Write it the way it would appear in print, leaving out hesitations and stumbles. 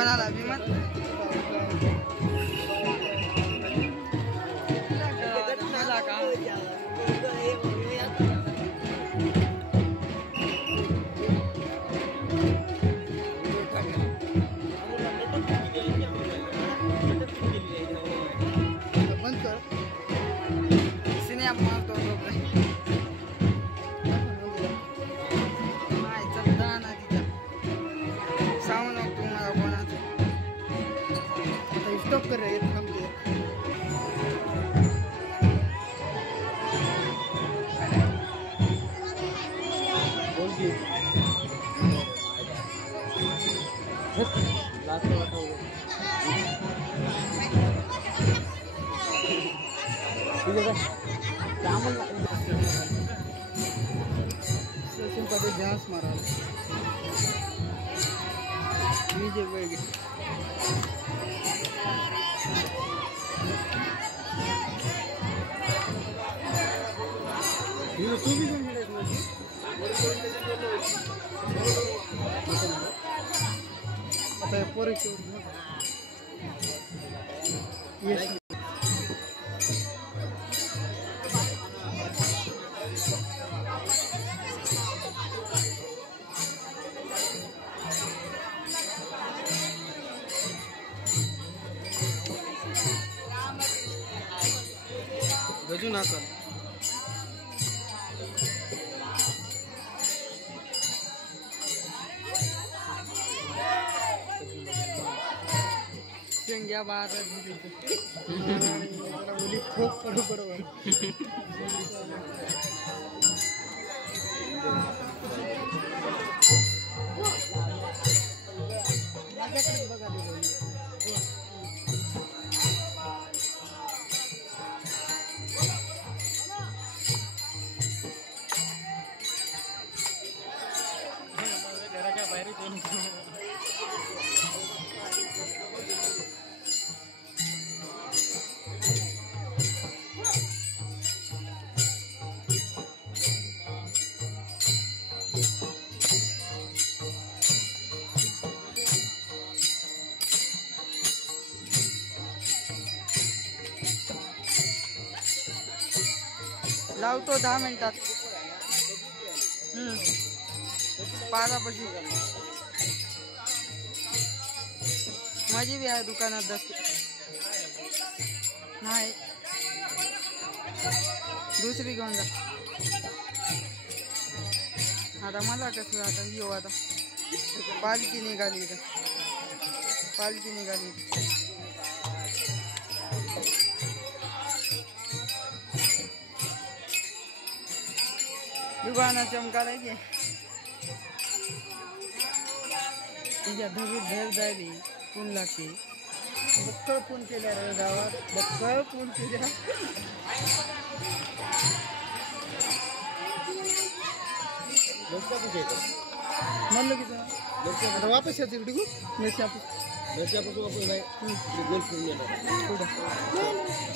कोणाला विमान स्टॉप कर रहे हैं हम डांस मारा आता पोरे गजू ना कर चंग्या बार खूप बरोबर लावतो 10 मिनिटात पारापाशी माझी बी आहे दुकानात दसते नाही दुसरी घेऊन जा आता मला कसं आता येऊ आता पालखी निघाली दुकाना चमकाला की तिच्या धरीत धर जायली पून लागते बक्कळ पून केल्या रे गावात बक्कळ पून केल्या म्हणलं की आता वापस यायचं इकडे मेशी आपण गोल फिरून येणार